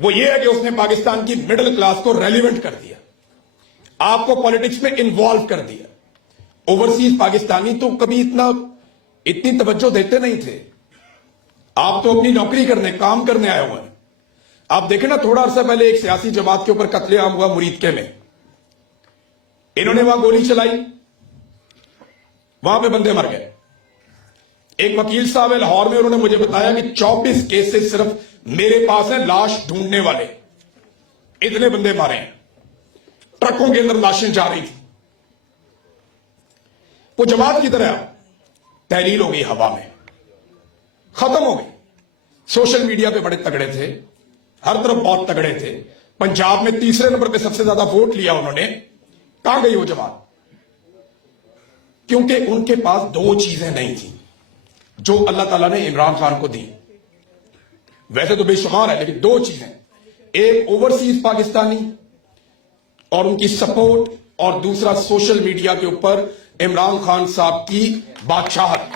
वो ये है कि उसने पाकिस्तान की मिडिल क्लास को रेलिवेंट कर दिया, आपको पॉलिटिक्स में इन्वॉल्व कर दिया। ओवरसीज पाकिस्तानी तो कभी इतनी तवज्जो देते नहीं थे। आप तो अपनी नौकरी करने, काम करने आए हुए हैं। आप देखें ना, थोड़ा अरसा पहले एक सियासी जमात के ऊपर कत्लेआम हुआ मुरीदके में, इन्होंने वहां गोली चलाई, वहां पे बंदे मर गए। एक वकील साहब है लाहौर में, उन्होंने मुझे बताया कि 24 केसेस सिर्फ मेरे पास हैं लाश ढूंढने वाले, इतने बंदे मारे हैं। ट्रकों के अंदर लाशें जा रही थी। वो जमात की तरह तहलील हो गई, हवा में खत्म हो गई। सोशल मीडिया पे बड़े तगड़े थे, हर तरफ बहुत तगड़े थे। पंजाब में तीसरे नंबर पे सबसे ज्यादा वोट लिया उन्होंने। कहां गई वो जमात? क्योंकि उनके पास दो चीजें नहीं थी जो अल्लाह ताला ने इमरान खान को दी। वैसे तो बेशुमार है, लेकिन दो चीजें, एक ओवरसीज पाकिस्तानी और उनकी सपोर्ट, और दूसरा सोशल मीडिया के ऊपर इमरान खान साहब की बादशाहत।